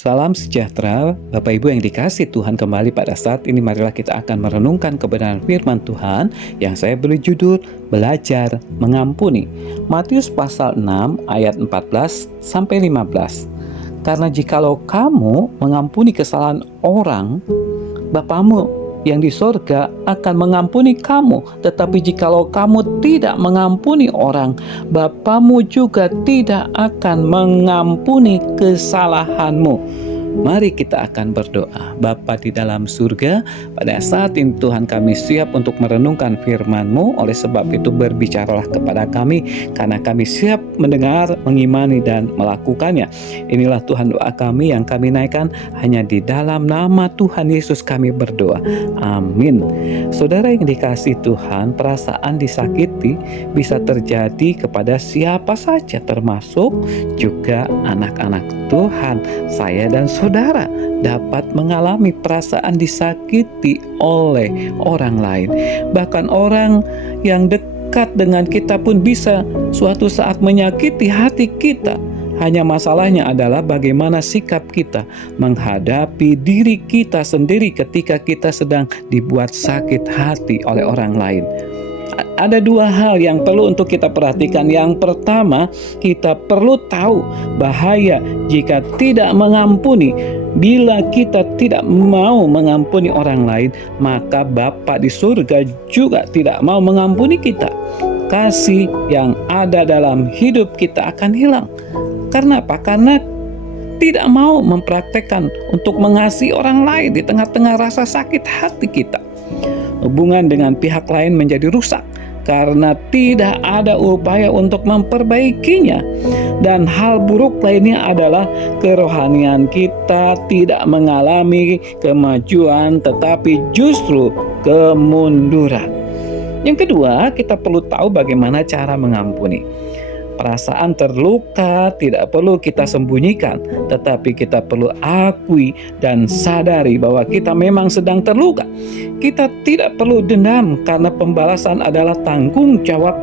Salam sejahtera, Bapak Ibu yang dikasih Tuhan. Kembali pada saat ini marilah kita akan merenungkan kebenaran firman Tuhan yang saya beri judul Belajar Mengampuni. Matius pasal 6 ayat 14 sampai 15. Karena jikalau kamu mengampuni kesalahan orang, Bapamu yang di sorga akan mengampuni kamu. Tetapi jikalau kamu tidak mengampuni orang, Bapamu juga tidak akan mengampuni kesalahanmu. Mari kita akan berdoa. Bapa di dalam surga, pada saat ini Tuhan, kami siap untuk merenungkan firman-Mu. Oleh sebab itu berbicaralah kepada kami, karena kami siap mendengar, mengimani, dan melakukannya. Inilah Tuhan doa kami yang kami naikkan, hanya di dalam nama Tuhan Yesus kami berdoa. Amin. Saudara yang dikasih Tuhan, perasaan disakiti bisa terjadi kepada siapa saja, termasuk juga anak-anak Tuhan. Saya dan saudara dapat mengalami perasaan disakiti oleh orang lain. Bahkan orang yang dekat dengan kita pun bisa suatu saat menyakiti hati kita. Hanya masalahnya adalah bagaimana sikap kita menghadapi diri kita sendiri ketika kita sedang dibuat sakit hati oleh orang lain. Ada dua hal yang perlu untuk kita perhatikan. Yang pertama, kita perlu tahu bahaya jika tidak mengampuni. Bila kita tidak mau mengampuni orang lain, maka Bapa di surga juga tidak mau mengampuni kita. Kasih yang ada dalam hidup kita akan hilang. Karena apa? Karena tidak mau mempraktekkan untuk mengasihi orang lain di tengah-tengah rasa sakit hati kita. Hubungan dengan pihak lain menjadi rusak karena tidak ada upaya untuk memperbaikinya. Dan hal buruk lainnya adalah kerohanian kita tidak mengalami kemajuan, tetapi justru kemunduran. Yang kedua, kita perlu tahu bagaimana cara mengampuni. Perasaan terluka tidak perlu kita sembunyikan, tetapi kita perlu akui dan sadari bahwa kita memang sedang terluka. Kita tidak perlu dendam karena pembalasan adalah tanggung jawab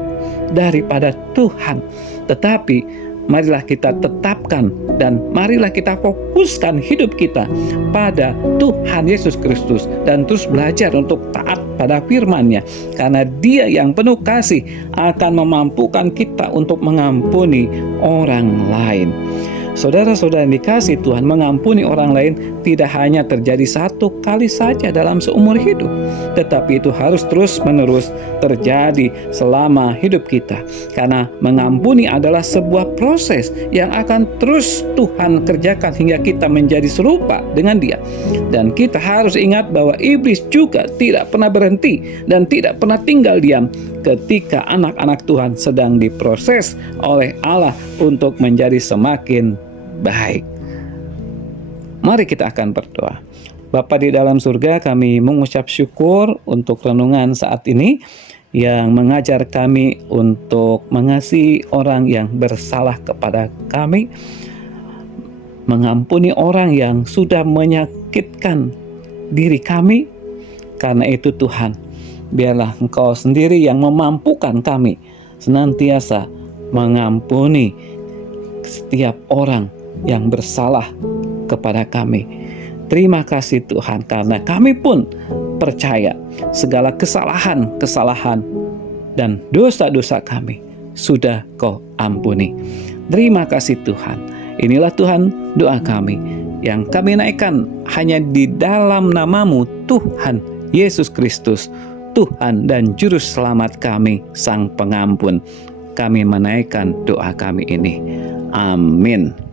daripada Tuhan. Tetapi marilah kita tetapkan dan marilah kita fokuskan hidup kita pada Tuhan Yesus Kristus dan terus belajar untuk taat pada firman-Nya, karena Dia yang penuh kasih akan memampukan kita untuk mengampuni orang lain. Saudara-saudara yang dikasih Tuhan, mengampuni orang lain tidak hanya terjadi satu kali saja dalam seumur hidup, tetapi itu harus terus-menerus terjadi selama hidup kita. Karena mengampuni adalah sebuah proses yang akan terus Tuhan kerjakan hingga kita menjadi serupa dengan Dia. Dan kita harus ingat bahwa iblis juga tidak pernah berhenti dan tidak pernah tinggal diam ketika anak-anak Tuhan sedang diproses oleh Allah untuk menjadi semakin baik. Mari kita akan berdoa. Bapa di dalam surga, kami mengucap syukur untuk renungan saat ini yang mengajar kami untuk mengasihi orang yang bersalah kepada kami, mengampuni orang yang sudah menyakitkan diri kami. Karena itu Tuhan, biarlah Engkau sendiri yang memampukan kami senantiasa mengampuni setiap orang yang bersalah kepada kami. Terima kasih Tuhan, karena kami pun percaya segala kesalahan dan dosa-dosa kami sudah Kau ampuni. Terima kasih Tuhan. Inilah Tuhan doa kami yang kami naikkan hanya di dalam nama-Mu, Tuhan Yesus Kristus, Tuhan dan Juru Selamat kami, Sang Pengampun. Kami menaikkan doa kami ini. Amin.